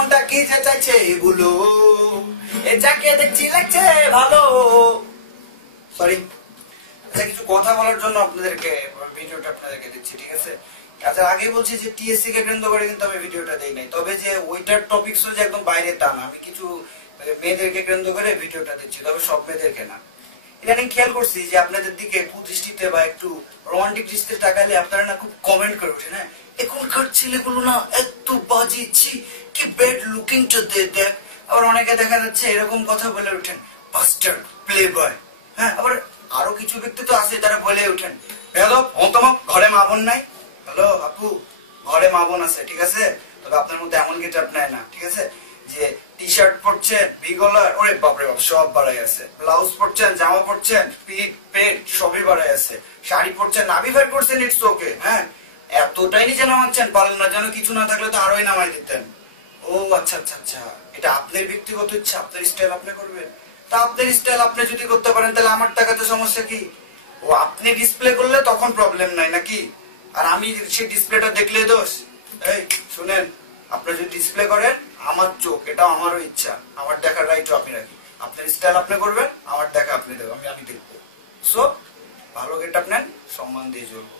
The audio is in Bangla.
মনটা কি যে চাইছে এগুলো, এ যাকে দেখছি লাগছে ভালো। সরি, আচ্ছা কিছু কথা বলার জন্য আপনাদেরকে ভিডিওটা আপনাদেরকে দিচ্ছি, ঠিক আছে? আচ্ছা আগে বলছি যে টিএসসি কে কেন্দ্র করে কিন্তু আমি ভিডিওটা দেই নাই, তবে যে ওইটার টপিকস যে একদম বাইরে তা না, আমি কিছু মেয়েদেরকে কেন্দ্র করে ভিডিওটা দিচ্ছি, তবে সব মেয়েদেরকে না। ইদানিং খেয়াল করছি যে আপনাদের দিকে কুদৃষ্টিতে বা একটু রোমান্টিক দৃষ্টিতে তাকালে আপনারা না খুব কমেন্ট করে ওঠেন, হ্যাঁ এখনকার ছেলেগুলো না এত বাজিছি কি বেড লুকিং টু দেখ। আবার অনেকে দেখা যাচ্ছে এরকম কথা বলে ওঠেন, বাস্টার্ড প্লে বয়। হ্যাঁ আবার আরো কিছু ব্যক্তি তো আছে তারা বলে ওঠেন, হ্যালো তোমার ঘরে মা বোন নাই? হ্যালো আপু, ঘরে মা বোন আছে, ঠিক আছে, তবে আপনার মধ্যে এমন গেটআপ নেয় না, ঠিক আছে? যে টি শার্ট পরছেন বিগলার, ওরে বাপরে বাপ সব বাড়াই আছে, ব্লাউজ পরছেন জামা পরছেন পিঠ পেট সবই বাড়াই আছে, শাড়ি পরছেন নাভি বের করছেন, ইটস ওকে। হ্যাঁ এতটাই নিচে নামাচ্ছেন, পারেন না যেন কিছু না থাকলে তো আরোই নামাই দিতেন। ও আচ্ছা আচ্ছা আচ্ছা, এটা আপনার ব্যক্তিগত ইচ্ছা, আপনার স্টাইল আপনি করবেন। তা আপনার স্টাইল আপনি যদি করতে পারেন তাহলে আমার টাকাতে সমস্যা কি? ও আপনি ডিসপ্লে করলে তখন প্রবলেম নাই নাকি, আর আমি সেই ডিসপ্লেটা দেখলে দোষ? এই শুনেন, আপনি যদি ডিসপ্লে করেন আমার চোখ, এটা আমারও ইচ্ছা, আমার দেখার রাইটও আমি রাখি। আপনার স্টাইল আপনি করবেন, আমার দেখা আপনি দেবেন, আমি দেখবো। সো ভালো গেটআপ নেন, সম্মান দিয়ে চলবো।